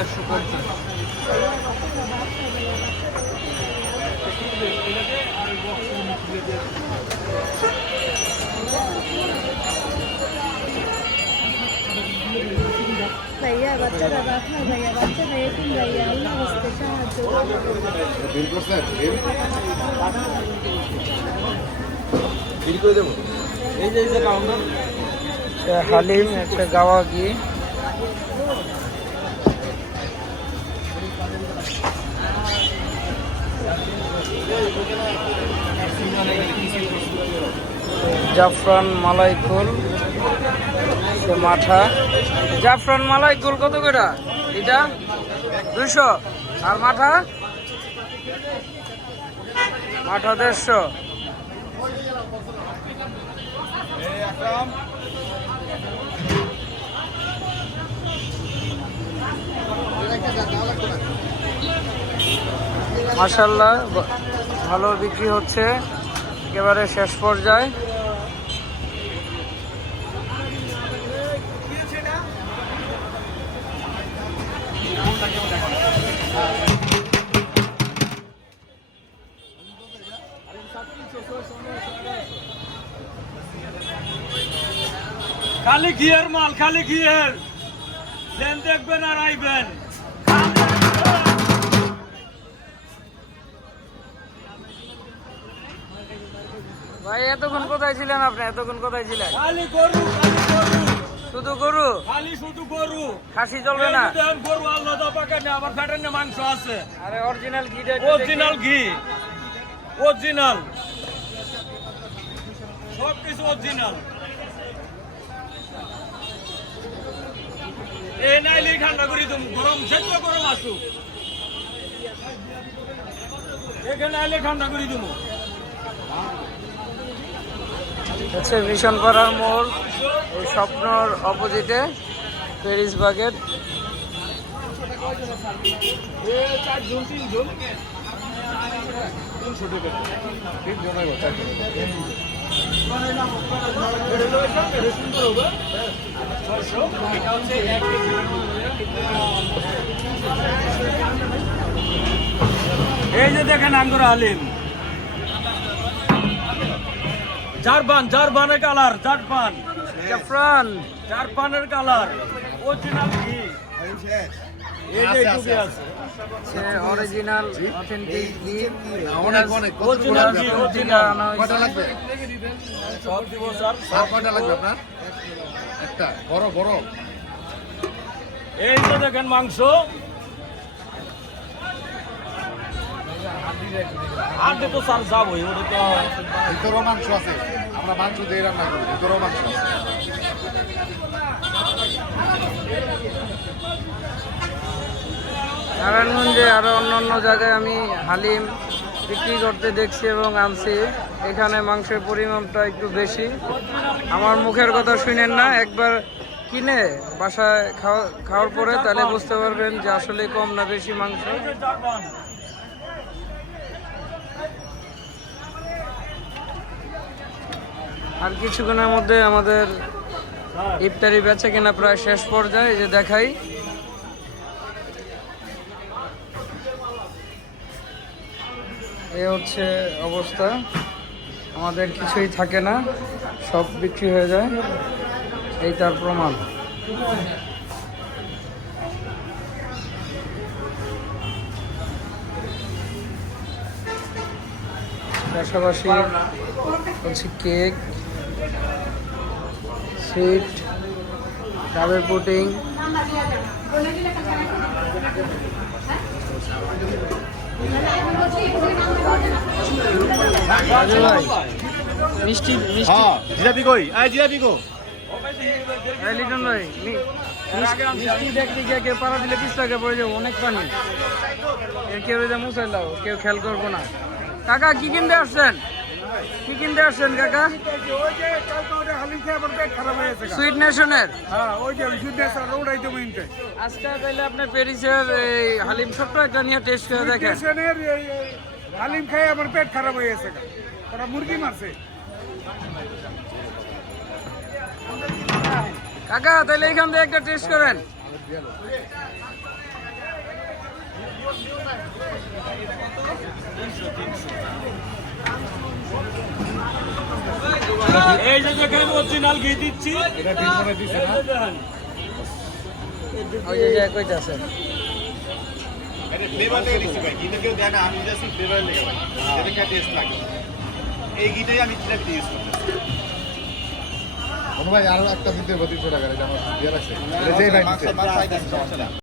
150। ভাইয়া বাচ্চারা রাখা ভাইয়া বাচ্চারা এরকম ভাইয়া আল্লাহ রাস্তায় সাহায্য বিল করছেন? বিল করে দেবো। এই যে কাউন্টার হালিম, একটা গাওয়া ঘি, জাফরান মালাই কুল, মাঠা। জাফরান মালাই কুল কত করে? এটা 200। আর মাঠা? মাঠা 150। মাশাআল্লাহ ভালো বিক্রি হচ্ছে, একেবারে শেষ পর্যায়ে। খালি ঘিয়ের মাল, খালি ঘিয়ের দেন, দেখবেন আর আইবেন। ভাই এতক্ষণ কোথায় ছিলেন আপনি? এতক্ষণ কোথায় ছিলেন? খালি গরু, খালি গরু, শুধু গরু? খালি শুধু গরু। খাসি চলবে না? দেন গরু আলাদা পাকেট না, আবার ফ্যাটের না মাংস আছে। আরে অরিজিনাল ঘিটা, অরিজিনাল ঘি, অরিজিনাল সব কিছু অরিজিনাল। এই নাইলে ঠান্ডা করি তুমি, গরম সেদ্ধ গরম আসুক, এখানে আইলে ঠান্ডা করি তুমি। হচ্ছে মিশন পাড়ার মোড়, এই স্বপ্নর অপোজিটে প্যারিস বাগেট। এই যে দেখেন আঙ্গুর হালিম, জারবানের কালার, জাফরান জারবানের কালার, অরিজিনাল ঘি। এই যে এইটুকু আছে, অরিজিনাল অথেন্টিক ঘি, অনেক অনেক অরিজিনাল ঘি, অরিজিনাল। কয়টা লাগবে? সব দিব স্যার। আর কয়টা লাগবে আপনার? একটা বড় বড়। এই যে দেখেন মাংস, আর তো স্যার যাবই, ওটা তো ভিতরেও মাংস আছে, আমরা মাংস দিয়ে রান্না করি, ভিতরেও মাংস আছে। নারায়ণগঞ্জে আরো অন্যান্য জায়গায় আমি হালিম বিক্রি করতে দেখছি এবং আনছি। এখানে মাংসের পরিমাণটা একটু বেশি। আমার মুখের কথা শুনেন না, একবার কিনে বাসায় খাওয়ার পরে তাহলে বুঝতে পারবেন যে আসলে কম না বেশি মাংস। জারবান। আর কিছুক্ষণের মধ্যে আমাদের ইফতারি বেচা কেনা প্রায় শেষ পর্যায়ে, যে দেখাই। এই হচ্ছে অবস্থা, আমাদের কিছুই থাকে না, সব বিক্রি হয়ে যায়, এই তার প্রমাণ। পাশাপাশি হচ্ছে কেক, সুইট, ডাবের পুডিং, মিষ্টি মিষ্টি। জিলাপি কই? জিলাপি কো? লিটন ভাই, মিষ্টি দেখতে গিয়ে কেউ পাড়া দিলে পিস লাগে পড়ে যাবো, অনেক পানি। কেউ মুসাইলাও, কেউ খেয়াল করবো না। কাকা কি কিনতে আসছেন? কি কিনতে আসছেন কাকা? সুইট নেশনের আজকে তাইলে আপনি প্যারিসের এই হালিম ছোট্ট একটা নিয়ে টেস্ট করে দেখেন। হালিম খাই আমার পেট খারাপ হয়ে গেছে, ওরা মুরগি মারছে। কাকা তাহলে এখান থেকে একটা টেস্ট করেন। এই যে দেখেন অরিজিনাল ঘি দিচ্ছি। এটা ঠিক করে দিছে না? এই যে দেখেন। ওই যে কইতাছে এটা ফ্লেভার লেগে দিচ্ছি ভাই, ঘিটা কেউ দেয় না, আমি জাস্ট ফ্লেভার লেগে ভাই, যেটা খেয়ে টেস্ট লাগে। এই ঘিটাই আমি জিলাপিতে ইউজ করতেছি। অনু ভাই আরো একটা দিতে হবে 300 টাকা, এটা আমার দিয়ে রাখছে। এটা যেই ভাই দিছে। মাংস চাই দিচ্ছি, সমস্যা না।